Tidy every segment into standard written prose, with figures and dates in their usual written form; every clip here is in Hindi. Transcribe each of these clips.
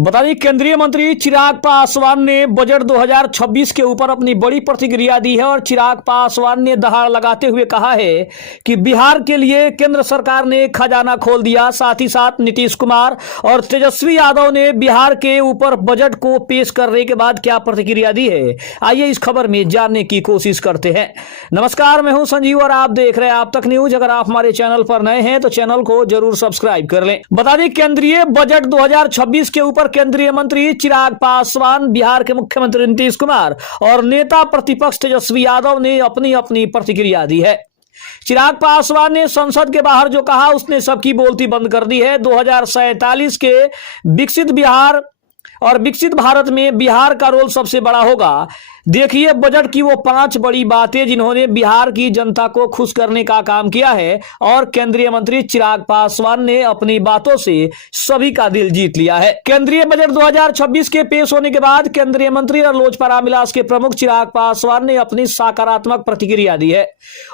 बता दें, केंद्रीय मंत्री चिराग पासवान ने बजट 2026 के ऊपर अपनी बड़ी प्रतिक्रिया दी है और चिराग पासवान ने दहाड़ लगाते हुए कहा है कि बिहार के लिए केंद्र सरकार ने खजाना खोल दिया। साथ ही साथ नीतीश कुमार और तेजस्वी यादव ने बिहार के ऊपर बजट को पेश करने के बाद क्या प्रतिक्रिया दी है, आइए इस खबर में जानने की कोशिश करते हैं। नमस्कार, मैं हूं संजीव और आप देख रहे हैं आप तक न्यूज। अगर आप हमारे चैनल पर नए हैं तो चैनल को जरूर सब्सक्राइब कर लें। बता दें, केंद्रीय बजट 2026 के ऊपर केंद्रीय मंत्री चिराग पासवान, बिहार के मुख्यमंत्री नीतीश कुमार और नेता प्रतिपक्ष तेजस्वी यादव ने अपनी अपनी प्रतिक्रिया दी है। चिराग पासवान ने संसद के बाहर जो कहा उसने सबकी बोलती बंद कर दी है। 2047 के विकसित बिहार और विकसित भारत में बिहार का रोल सबसे बड़ा होगा। देखिए बजट की वो 5 बड़ी बातें जिन्होंने बिहार की जनता को खुश करने का काम किया है और केंद्रीय मंत्री चिराग पासवान ने अपनी बातों से सभी का दिल जीत लिया है। केंद्रीय बजट 2026 के पेश होने के बाद केंद्रीय मंत्री और लोजपा रामविलास के प्रमुख चिराग पासवान ने अपनी सकारात्मक प्रतिक्रिया दी है।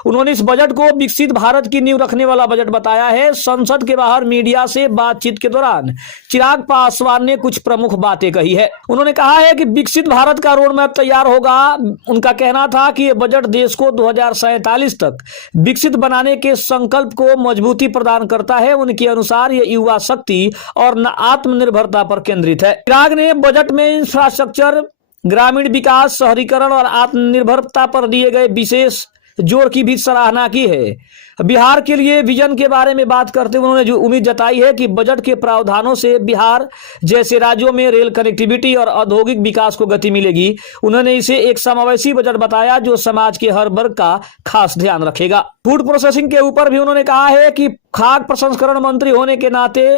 उन्होंने इस बजट को विकसित भारत की नींव रखने वाला बजट बताया है। संसद के बाहर मीडिया से बातचीत के दौरान चिराग पासवान ने कुछ प्रमुख बातें कही है। उन्होंने कहा है कि विकसित भारत का रोड मैप तैयार होगा। उनका कहना था कि यह बजट देश को 2047 तक विकसित बनाने के संकल्प को मजबूती प्रदान करता है। उनके अनुसार यह युवा शक्ति और आत्मनिर्भरता पर केंद्रित है। चिराग ने बजट में इंफ्रास्ट्रक्चर, ग्रामीण विकास, शहरीकरण और आत्मनिर्भरता पर दिए गए विशेष जोर की भी सराहना की है। बिहार के लिए विजन के बारे में बात करते हुए उन्होंने जो उम्मीद जताई है कि बजट के प्रावधानों से बिहार जैसे राज्यों में रेल कनेक्टिविटी और औद्योगिक विकास को गति मिलेगी। उन्होंने इसे एक समावेशी बजट बताया जो समाज के हर वर्ग का खास ध्यान रखेगा। फूड प्रोसेसिंग के ऊपर भी उन्होंने कहा है कि खाद्य प्रसंस्करण मंत्री होने के नाते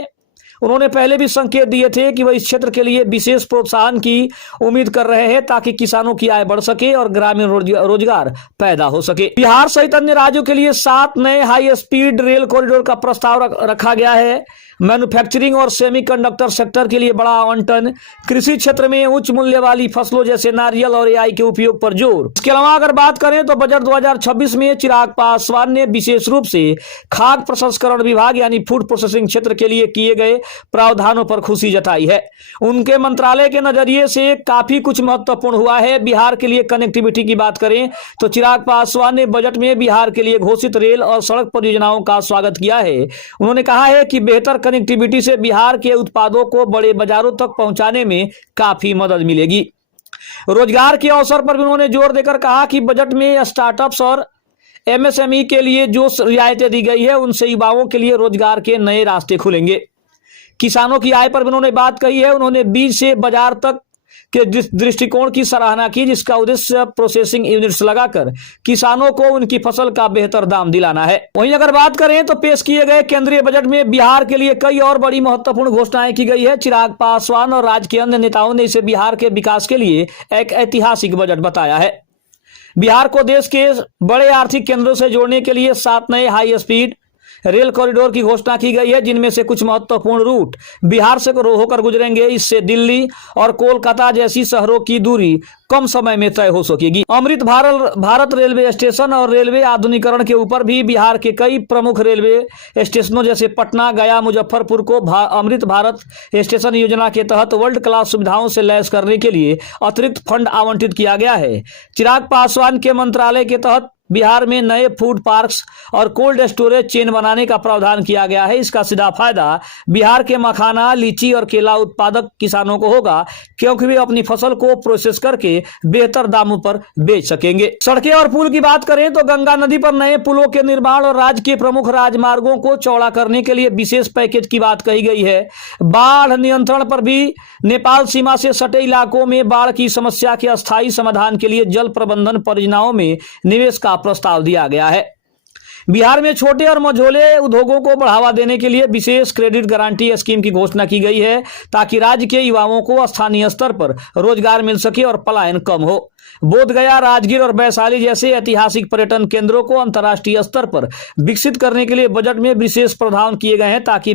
उन्होंने पहले भी संकेत दिए थे कि वह इस क्षेत्र के लिए विशेष प्रोत्साहन की उम्मीद कर रहे हैं ताकि किसानों की आय बढ़ सके और ग्रामीण रोजगार पैदा हो सके। बिहार सहित अन्य राज्यों के लिए 7 नए हाई स्पीड रेल कॉरिडोर का प्रस्ताव रखा गया है। मैन्युफैक्चरिंग और सेमीकंडक्टर सेक्टर के लिए बड़ा आवंटन, कृषि क्षेत्र में उच्च मूल्य वाली फसलों जैसे नारियल और एआई के उपयोग पर जोर। इसके अलावा अगर बात करें तो बजट 2026 में चिराग पासवान ने विशेष रूप से खाद्य प्रसंस्करण विभाग यानी फूड प्रोसेसिंग क्षेत्र के लिए किए गए प्रावधानों पर खुशी जताई है। उनके मंत्रालय के नजरिए से काफी कुछ महत्वपूर्ण हुआ है। बिहार के लिए कनेक्टिविटी की बात करें तो चिराग पासवान ने बजट में बिहार के लिए घोषित रेल और सड़क परियोजनाओं का स्वागत किया है। उन्होंने कहा है कि बेहतर कनेक्टिविटी से बिहार के उत्पादों को बड़े बाजारों तक पहुंचाने में काफी मदद मिलेगी। रोजगार के अवसर पर भी उन्होंने जोर देकर कहा कि बजट में स्टार्टअप्स और एमएसएमई के लिए जो रियायतें दी गई है उनसे युवाओं के लिए रोजगार के नए रास्ते खुलेंगे। किसानों की आय पर भी उन्होंने बात कही है। उन्होंने बीज से बाजार तक के दृष्टिकोण की सराहना की जिसका उद्देश्य प्रोसेसिंग यूनिट्स लगाकर किसानों को उनकी फसल का बेहतर दाम दिलाना है। वहीं अगर बात करें तो पेश किए गए केंद्रीय बजट में बिहार के लिए कई और बड़ी महत्वपूर्ण घोषणाएं की गई है। चिराग पासवान और राज्य के अन्य नेताओं ने इसे बिहार के विकास के लिए एक ऐतिहासिक बजट बताया है। बिहार को देश के बड़े आर्थिक केंद्रों से जोड़ने के लिए 7 नए हाई स्पीड रेल कॉरिडोर की घोषणा की गई है जिनमें से कुछ महत्वपूर्ण रूट बिहार से होकर गुजरेंगे। इससे दिल्ली और कोलकाता जैसी शहरों की दूरी कम समय में तय हो सकेगी। अमृत भारत रेलवे स्टेशन और रेलवे आधुनिकीकरण के ऊपर भी बिहार के कई प्रमुख रेलवे स्टेशनों जैसे पटना, गया, मुजफ्फरपुर को अमृत भारत स्टेशन योजना के तहत वर्ल्ड क्लास सुविधाओं से लैस करने के लिए अतिरिक्त फंड आवंटित किया गया है। चिराग पासवान के मंत्रालय के तहत बिहार में नए फूड पार्क्स और कोल्ड स्टोरेज चेन बनाने का प्रावधान किया गया है। इसका सीधा फायदा बिहार के मखाना, लीची और केला उत्पादक किसानों को होगा क्योंकि वे अपनी फसल को प्रोसेस करके बेहतर दामों पर बेच सकेंगे। सड़कें और पुल की बात करें तो गंगा नदी पर नए पुलों के निर्माण और राज्य के प्रमुख राजमार्गों को चौड़ा करने के लिए विशेष पैकेज की बात कही गई है। बाढ़ नियंत्रण पर भी नेपाल सीमा से सटे इलाकों में बाढ़ की समस्या के अस्थायी समाधान के लिए जल प्रबंधन परियोजनाओं में निवेश का प्रस्ताव दिया गया है। बिहार में छोटे और मझोले उद्योगों को बढ़ावा देने के लिए विशेष क्रेडिट गारंटी स्कीम की घोषणा की गई है ताकि राज्य के युवाओं को स्थानीय स्तर पर रोजगार मिल सके और पलायन कम हो। बोधगया, राजगीर और वैशाली जैसे ऐतिहासिक पर्यटन केंद्रों को अंतर्राष्ट्रीय स्तर पर विकसित करने के लिए बजट में विशेष प्रावधान किए गए हैं ताकि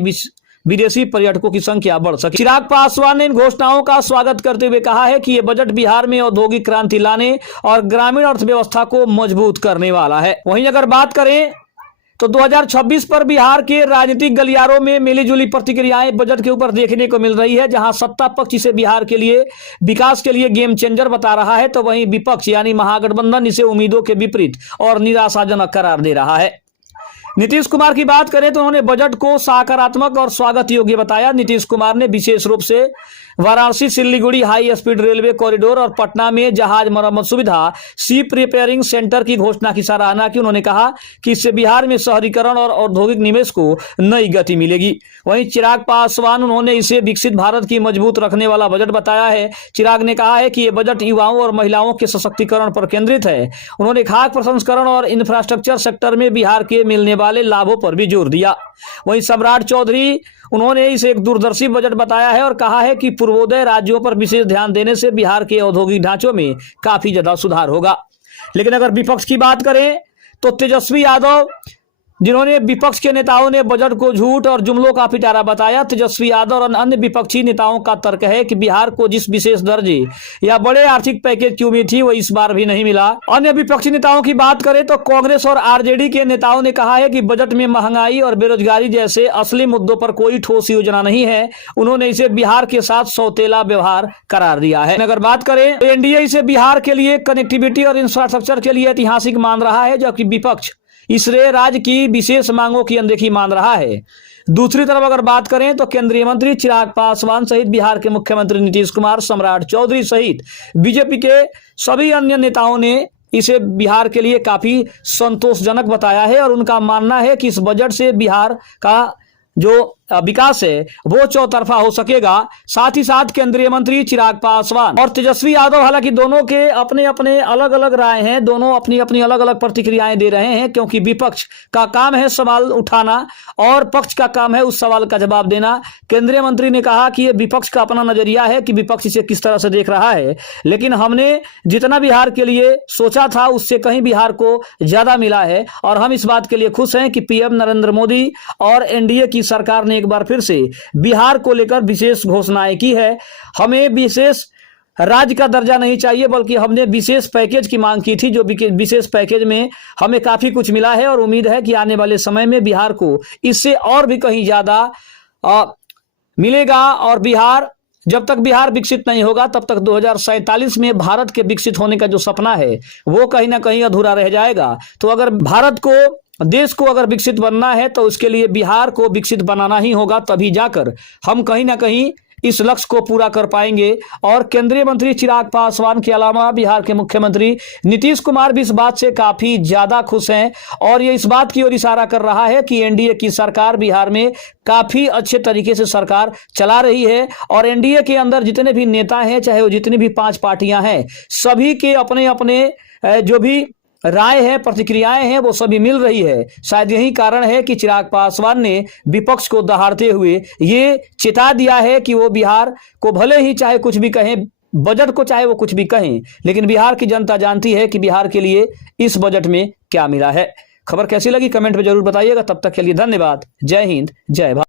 विदेशी पर्यटकों की संख्या बढ़ सके। चिराग पासवान ने इन घोषणाओं का स्वागत करते हुए कहा है कि यह बजट बिहार में औद्योगिक क्रांति लाने और ग्रामीण अर्थव्यवस्था को मजबूत करने वाला है। वहीं अगर बात करें तो 2026 पर बिहार के राजनीतिक गलियारों में मिलीजुली प्रतिक्रियाएं बजट के ऊपर देखने को मिल रही है। जहां सत्ता पक्ष इसे बिहार के लिए विकास के लिए गेम चेंजर बता रहा है, तो वहीं विपक्ष यानी महागठबंधन इसे उम्मीदों के विपरीत और निराशाजनक करार दे रहा है। नीतीश कुमार की बात करें तो उन्होंने बजट को सकारात्मक और स्वागत योग्य बताया। नीतीश कुमार ने विशेष रूप से Varanasi Siliguri high speed railway corridor और पटना में जहाज मरम्मत सुविधा शिप रिपेयरिंग सेंटर की घोषणा की सराहना की। उन्होंने कहा कि इससे बिहार में शहरीकरण और औद्योगिक निवेश को नई गति मिलेगी। वहीं चिराग पासवान उन्होंने इसे विकसित भारत की मजबूत रखने वाला बजट बताया है। चिराग ने कहा है कि ये बजट युवाओं और महिलाओं के सशक्तिकरण पर केंद्रित है। उन्होंने खाद्य प्रसंस्करण और इंफ्रास्ट्रक्चर सेक्टर में बिहार के मिलने वाले लाभों पर भी जोर दिया। वहीं सम्राट चौधरी उन्होंने इसे एक दूरदर्शी बजट बताया है और कहा है कि पूर्वोदय राज्यों पर विशेष ध्यान देने से बिहार के औद्योगिक ढांचों में काफी ज्यादा सुधार होगा। लेकिन अगर विपक्ष की बात करें तो तेजस्वी यादव, जिन्होंने विपक्ष के नेताओं ने बजट को झूठ और जुमलों का पिटारा बताया। तेजस्वी यादव और अन्य विपक्षी नेताओं का तर्क है कि बिहार को जिस विशेष दर्जे या बड़े आर्थिक पैकेज की उम्मीद थी वो इस बार भी नहीं मिला। अन्य विपक्षी नेताओं की बात करें तो कांग्रेस और आरजेडी के नेताओं ने कहा है कि बजट में महंगाई और बेरोजगारी जैसे असली मुद्दों पर कोई ठोस योजना नहीं है। उन्होंने इसे बिहार के साथ सौतेला व्यवहार करार दिया है। अगर बात करें तो एनडीए इसे बिहार के लिए कनेक्टिविटी और इंफ्रास्ट्रक्चर के लिए ऐतिहासिक मान रहा है, जबकि विपक्ष इसरे राज्य की विशेष मांगों की अनदेखी मान रहा है। दूसरी तरफ अगर बात करें तो केंद्रीय मंत्री चिराग पासवान सहित बिहार के मुख्यमंत्री नीतीश कुमार, सम्राट चौधरी सहित बीजेपी के सभी अन्य नेताओं ने इसे बिहार के लिए काफी संतोषजनक बताया है और उनका मानना है कि इस बजट से बिहार का जो विकास है वो चौतरफा हो सकेगा। साथ ही साथ केंद्रीय मंत्री चिराग पासवान और तेजस्वी यादव, हालांकि दोनों के अपने अपने अलग अलग राय हैं, दोनों अपनी अपनी अलग अलग प्रतिक्रियाएं दे रहे हैं, क्योंकि विपक्ष का काम है सवाल उठाना और पक्ष का काम है उस सवाल का जवाब देना। केंद्रीय मंत्री ने कहा कि ये विपक्ष का अपना नजरिया है कि विपक्ष इसे किस तरह से देख रहा है, लेकिन हमने जितना बिहार के लिए सोचा था उससे कहीं बिहार को ज्यादा मिला है और हम इस बात के लिए खुश हैं कि पीएम नरेंद्र मोदी और एनडीए की सरकार ने एक बार फिर से बिहार को लेकर विशेष घोषणाएं की है। हमें विशेष राज्य का दर्जा नहीं चाहिए, बल्कि हमने विशेष पैकेज की मांग की थी, जो विशेष पैकेज में हमें काफी कुछ मिला है और उम्मीद है कि आने वाले समय में बिहार को इससे और भी कहीं ज्यादा मिलेगा। और बिहार, जब तक बिहार विकसित नहीं होगा तब तक 2047 में भारत के विकसित होने का जो सपना है वो कहीं ना कहीं अधूरा रह जाएगा। तो अगर भारत को, देश को अगर विकसित बनना है तो उसके लिए बिहार को विकसित बनाना ही होगा, तभी जाकर हम कहीं ना कहीं इस लक्ष्य को पूरा कर पाएंगे। और केंद्रीय मंत्री चिराग पासवान के अलावा बिहार के मुख्यमंत्री नीतीश कुमार भी इस बात से काफी ज्यादा खुश हैं और ये इस बात की ओर इशारा कर रहा है कि एनडीए की सरकार बिहार में काफी अच्छे तरीके से सरकार चला रही है और एनडीए के अंदर जितने भी नेता हैं, चाहे वो जितनी भी 5 पार्टियां हैं, सभी के अपने अपने जो भी राय है, प्रतिक्रियाएं हैं, वो सभी मिल रही है। शायद यही कारण है कि चिराग पासवान ने विपक्ष को दहाड़ते हुए ये चेता दिया है कि वो बिहार को भले ही चाहे कुछ भी कहें, बजट को चाहे वो कुछ भी कहें, लेकिन बिहार की जनता जानती है कि बिहार के लिए इस बजट में क्या मिला है। खबर कैसी लगी कमेंट में जरूर बताइएगा। तब तक के लिए धन्यवाद। जय हिंद, जय भारत।